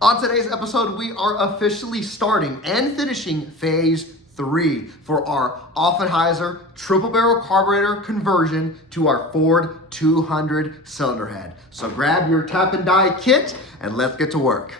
On today's episode, we are officially starting and finishing phase 3 for our Offenhauser triple barrel carburetor conversion to our Ford 200 cylinder head. So grab your tap and die kit and let's get to work.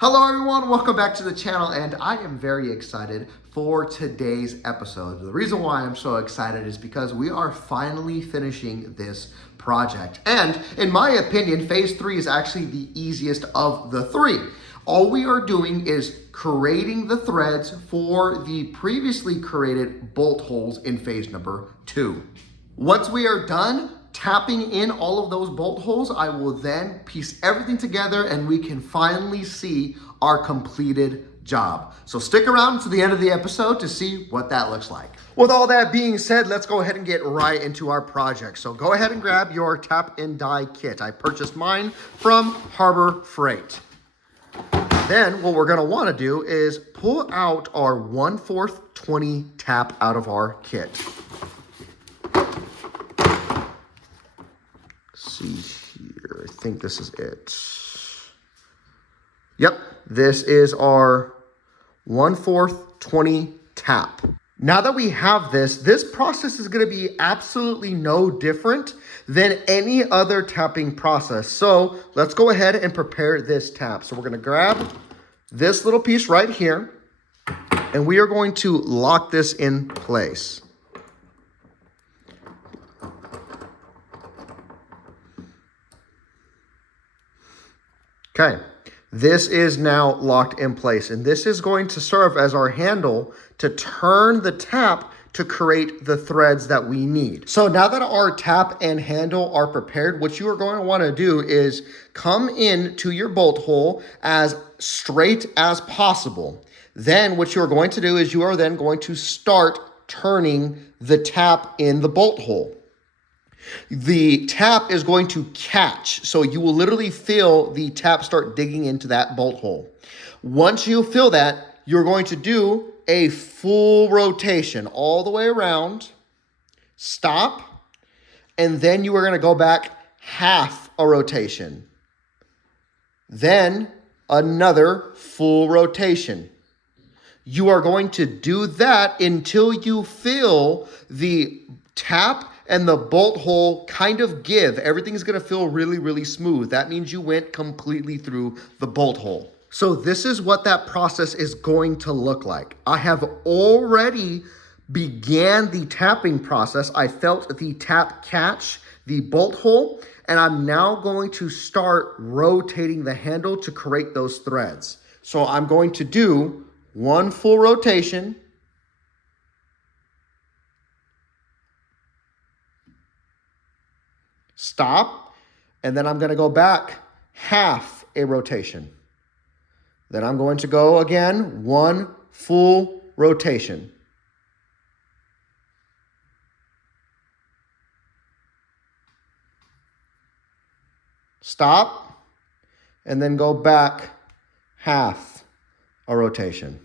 Hello everyone, welcome back to the channel, and I am very excited for today's episode. The reason why I'm so excited is because we are finally finishing this project. And in my opinion, phase 3 is actually the easiest of the 3. All we are doing is creating the threads for the previously created bolt holes in phase number 2. Once we are done tapping in all of those bolt holes, I will then piece everything together and we can finally see our completed job. So stick around to the end of the episode to see what that looks like. With all that being said, let's go ahead and get right into our project. So go ahead and grab your tap and die kit. I purchased mine from Harbor Freight. Then what we're gonna wanna do is pull out our 1/4 20 tap out of our kit. See here, I think this is it. Yep, this is our 1/4 20 tap. Now that we have this process is gonna be absolutely no different than any other tapping process. So let's go ahead and prepare this tap. So we're gonna grab this little piece right here and we are going to lock this in place. Okay, this is now locked in place, and this is going to serve as our handle to turn the tap to create the threads that we need. So now that our tap and handle are prepared, what you are going to want to do is come in to your bolt hole as straight as possible. Then what you are going to do is you are then going to start turning the tap in the bolt hole. The tap is going to catch, so you will literally feel the tap start digging into that bolt hole. Once you feel that, you're going to do a full rotation all the way around, stop, and then you are going to go back half a rotation. Then another full rotation. You are going to do that until you feel the tap and the bolt hole kind of give. Everything's gonna feel really, really smooth. That means you went completely through the bolt hole. So this is what that process is going to look like. I have already began the tapping process. I felt the tap catch the bolt hole, and I'm now going to start rotating the handle to create those threads. So I'm going to do one full rotation, stop, and then I'm going to go back half a rotation. Then I'm going to go again, one full rotation. Stop, and then go back half a rotation.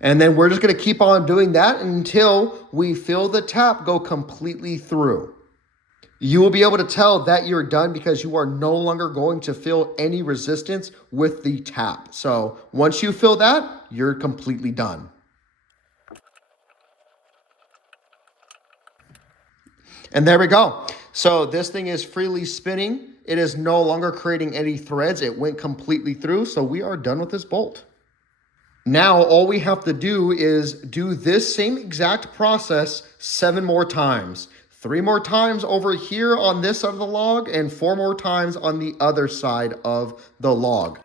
And then we're just going to keep on doing that until we feel the tap go completely through. You will be able to tell that you're done because you are no longer going to feel any resistance with the tap. So once you feel that, you're completely done. And there we go. So this thing is freely spinning. It is no longer creating any threads. It went completely through. So we are done with this bolt. Now all we have to do is do this same exact process 7 more times. 3 more times over here on this side of the log and 4 more times on the other side of the log.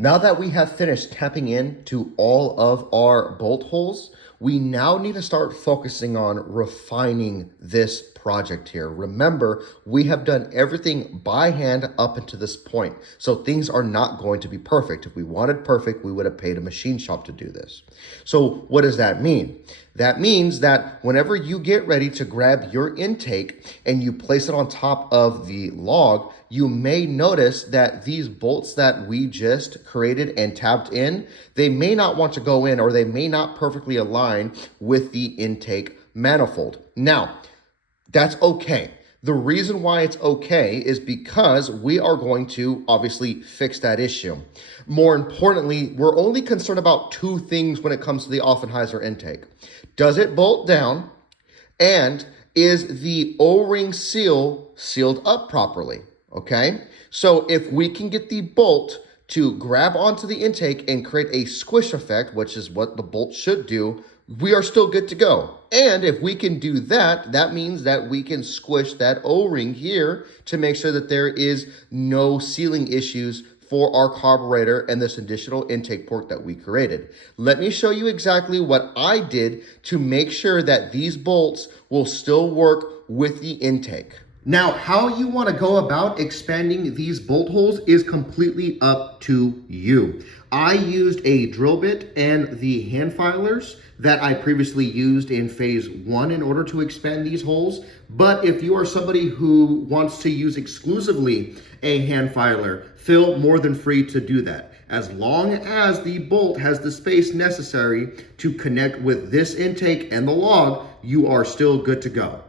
Now that we have finished tapping in to all of our bolt holes, we now need to start focusing on refining this project here. Remember, we have done everything by hand up until this point, so things are not going to be perfect. If we wanted perfect, we would have paid a machine shop to do this. So what does that mean? That means that whenever you get ready to grab your intake and you place it on top of the log, you may notice that these bolts that we just created and tapped in, they may not want to go in, or they may not perfectly align with the intake manifold. Now, that's okay. The reason why it's okay is because we are going to obviously fix that issue. More importantly, we're only concerned about two things when it comes to the Offenhauser intake. Does it bolt down? And is the O-ring seal sealed up properly? Okay? So if we can get the bolt to grab onto the intake and create a squish effect, which is what the bolt should do, we are still good to go. And if we can do that, that means that we can squish that O-ring here to make sure that there is no sealing issues for our carburetor and this additional intake port that we created. Let me show you exactly what I did to make sure that these bolts will still work with the intake. Now, how you want to go about expanding these bolt holes is completely up to you. I used a drill bit and the hand filers that I previously used in phase 1 in order to expand these holes. But if you are somebody who wants to use exclusively a hand filer, feel more than free to do that. As long as the bolt has the space necessary to connect with this intake and the log, you are still good to go.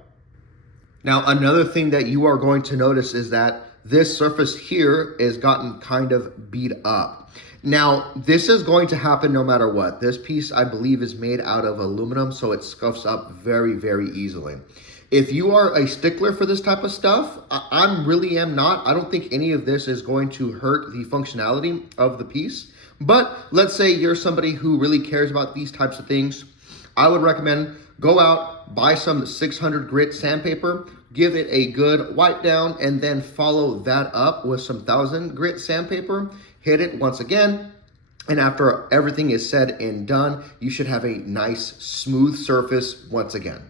Now, another thing that you are going to notice is that this surface here is gotten kind of beat up. Now, this is going to happen no matter what. This piece, I believe, is made out of aluminum, so it scuffs up very, very easily. If you are a stickler for this type of stuff, I really am not. I don't think any of this is going to hurt the functionality of the piece. But let's say you're somebody who really cares about these types of things. I would recommend go out, buy some 600 grit sandpaper, give it a good wipe down, and then follow that up with some 1000 grit sandpaper. Hit it once again, and after everything is said and done, you should have a nice smooth surface once again.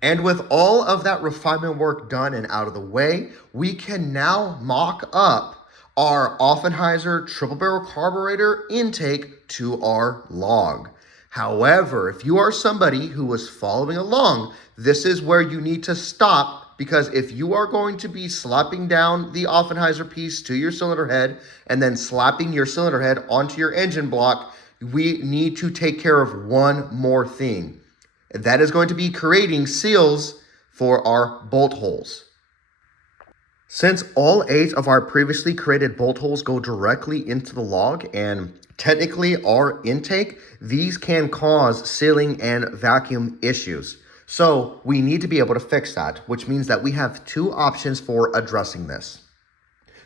And with all of that refinement work done and out of the way, we can now mock up our Offenhauser triple barrel carburetor intake to our log. However, if you are somebody who was following along, this is where you need to stop, because if you are going to be slapping down the Offenhauser piece to your cylinder head and then slapping your cylinder head onto your engine block, we need to take care of one more thing. That is going to be creating seals for our bolt holes. Since all 8 of our previously created bolt holes go directly into the log and technically our intake, these can cause sealing and vacuum issues. So we need to be able to fix that, which means that we have 2 options for addressing this.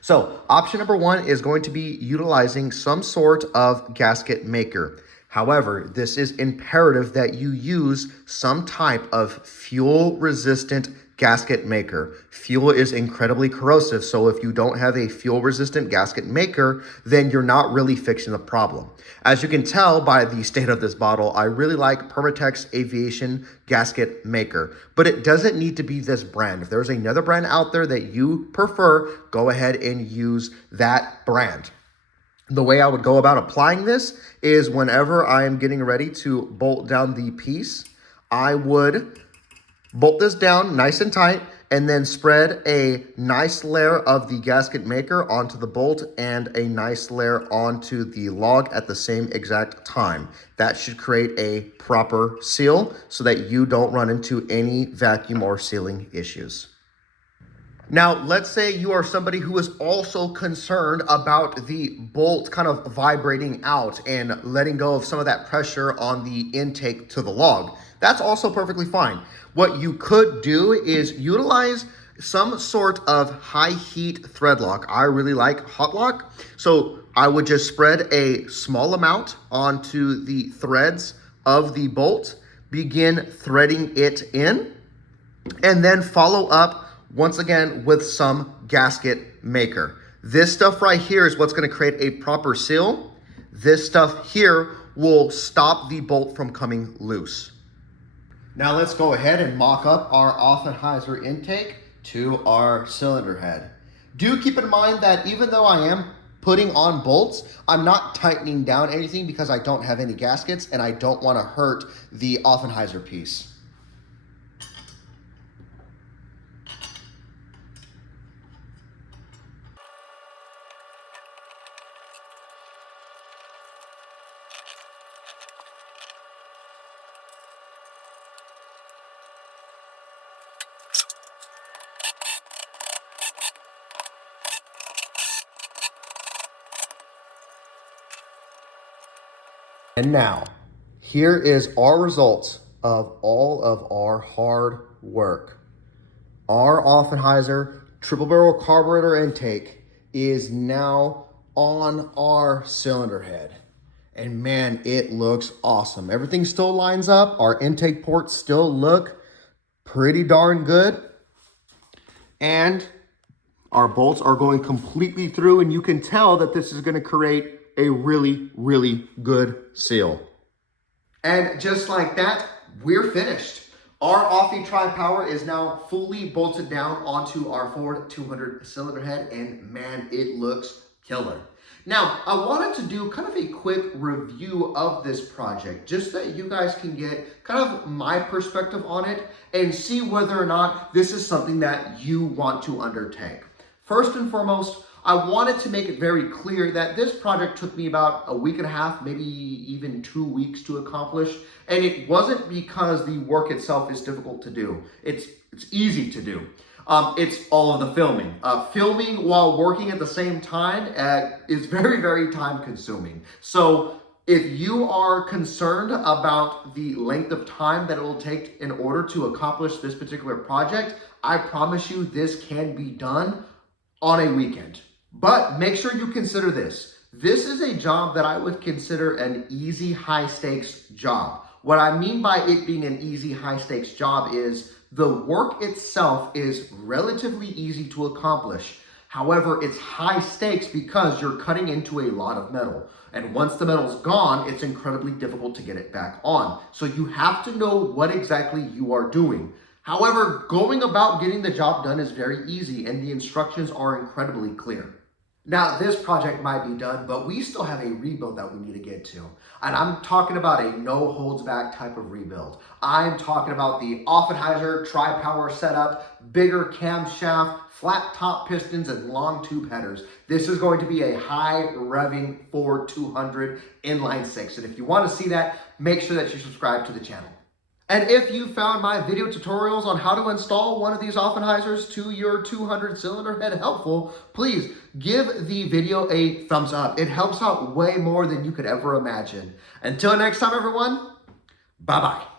So option number 1 is going to be utilizing some sort of gasket maker. However, this is imperative that you use some type of fuel-resistant gasket maker. Fuel is incredibly corrosive, so if you don't have a fuel-resistant gasket maker, then you're not really fixing the problem. As you can tell by the state of this bottle, I really like Permatex Aviation gasket maker, but it doesn't need to be this brand. If there's another brand out there that you prefer, go ahead and use that brand. The way I would go about applying this is whenever I am getting ready to bolt down the piece, I would bolt this down nice and tight and then spread a nice layer of the gasket maker onto the bolt and a nice layer onto the log at the same exact time. That should create a proper seal so that you don't run into any vacuum or sealing issues. Now, let's say you are somebody who is also concerned about the bolt kind of vibrating out and letting go of some of that pressure on the intake to the log. That's also perfectly fine. What you could do is utilize some sort of high heat thread lock. I really like hot lock. So I would just spread a small amount onto the threads of the bolt, begin threading it in, and then follow up once again with some gasket maker. This stuff right here is what's going to create a proper seal. This stuff here will stop the bolt from coming loose. Now let's go ahead and mock up our Offenhauser intake to our cylinder head. Do keep in mind that even though I am putting on bolts, I'm not tightening down anything because I don't have any gaskets and I don't want to hurt the Offenhauser piece. And now, here is our results of all of our hard work. Our Offenhauser triple barrel carburetor intake is now on our cylinder head. And man, it looks awesome. Everything still lines up. Our intake ports still look pretty darn good. And our bolts are going completely through, and you can tell that this is going to create a really, really good seal. And just like that, we're finished. Our Offie Tri-Power is now fully bolted down onto our Ford 200 cylinder head, and man, it looks killer. Now, I wanted to do kind of a quick review of this project, just that you guys can get kind of my perspective on it and see whether or not this is something that you want to undertake. First and foremost, I wanted to make it very clear that this project took me about a week and a half, maybe even 2 weeks to accomplish. And it wasn't because the work itself is difficult to do. It's easy to do. It's all of the filming. Filming while working at the same time is very, very time consuming. So if you are concerned about the length of time that it will take in order to accomplish this particular project, I promise you this can be done on a weekend. But make sure you consider this. This is a job that I would consider an easy, high stakes job. What I mean by it being an easy, high stakes job is the work itself is relatively easy to accomplish. However, it's high stakes because you're cutting into a lot of metal. And once the metal's gone, it's incredibly difficult to get it back on. So you have to know what exactly you are doing. However, going about getting the job done is very easy, and the instructions are incredibly clear. Now, this project might be done, but we still have a rebuild that we need to get to. And I'm talking about a no-holds-back type of rebuild. I'm talking about the Offenhauser Tri-Power setup, bigger camshaft, flat top pistons, and long tube headers. This is going to be a high-revving Ford 200 inline six. And if you want to see that, make sure that you subscribe to the channel. And if you found my video tutorials on how to install one of these Offenhausers to your 200 cylinder head helpful, please give the video a thumbs up. It helps out way more than you could ever imagine. Until next time, everyone, bye-bye.